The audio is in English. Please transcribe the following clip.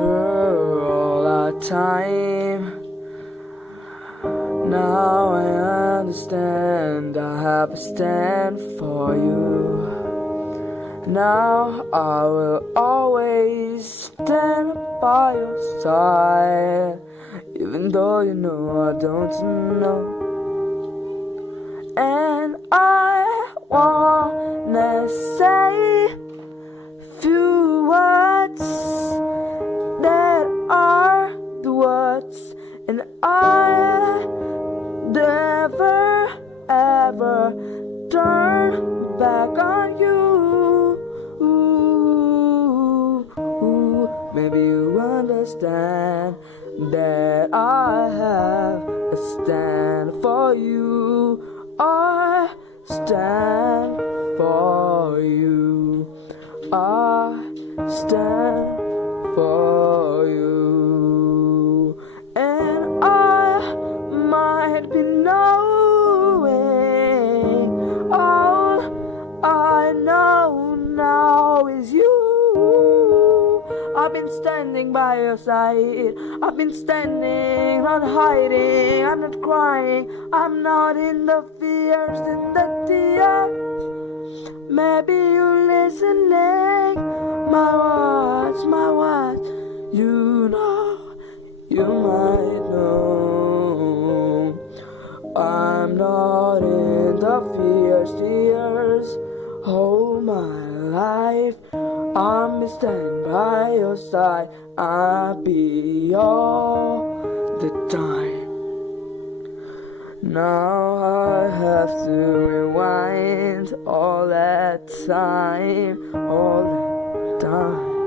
After all our time, now I understand I have a stand for you. Now I will always stand by your side, even though you know I don't know. And I wanna say few words that are the words, and I never ever turn back on you. Maybe you understand that I have a stand for you. I stand for you. I stand for you. And I might be knowing all I know now is you. I've been standing by your side. I've been standing, not hiding. I'm not crying. I'm not in the fears, in the tears. Maybe you're listening. My words. You know, you might know. I'm not in the fears. All my life, I'm stand by your side. I'll be all the time. Now I have to rewind all that time, all that time.